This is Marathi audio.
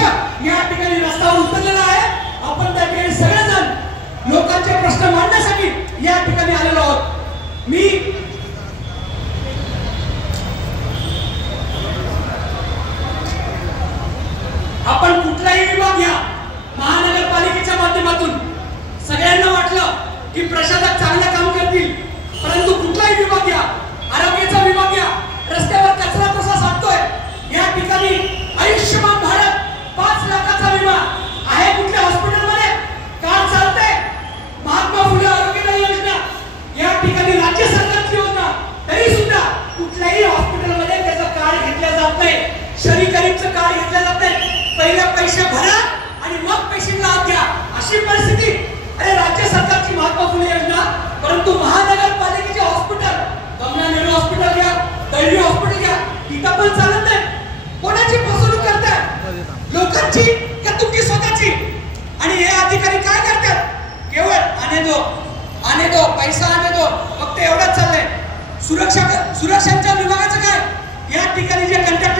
या ठिकाणी रस्त्यावर उतरलेला आहे। आपण त्या ठिकाणी सगळेजण लोकांचे प्रश्न मांडण्यासाठी या ठिकाणी आलेलो आहोत। मी आपण कुठलाही विभाग घ्या, महानगरपालिकेच्या माध्यमातून सगळ्यांना वाटलं की प्रशासक चांगलं काम करतील, परंतु कुठलाही विभाग घ्या, आरोग्याचा विभाग घ्या, रस्त्यावर कचरा कसा साठतोय, या ठिकाणी आयुष्यमान भारत 5 लाखाचा विमा आहे कुठल्या हॉस्पिटलमध्ये कार्ड चालतंय, महात्मा फुले आरोग्य योजना या ठिकाणी राज्य सरकारची योजना, तरी सुद्धा कुठल्याही हॉस्पिटलमध्ये त्याचं कार्ड घेतलं जात नाही, शहरीकरणचं कार्ड घेतलं जात नाही। पहिले पैसे भरा आणि मग पेशंटला आत घ्या, अशी परिस्थिती। अरे राज्य सरकारची महात्मा फुले योजना, परंतु महानगरपालिकेचे हॉस्पिटल, कमला नेहरू हॉस्पिटल घ्या, दळवी हॉस्पिटल घ्या, तिथं पण चालत नाही। कोणाची फसवणूक करतात? लोकांची का तुमची स्वतःची? आणि हे अधिकारी काय करतात? केवळ आने दो पैसा आने दो, फक्त एवढंच चाललंय। सुरक्षाच्या विभागाचं काय? या ठिकाणी जे कंट्रॅक्ट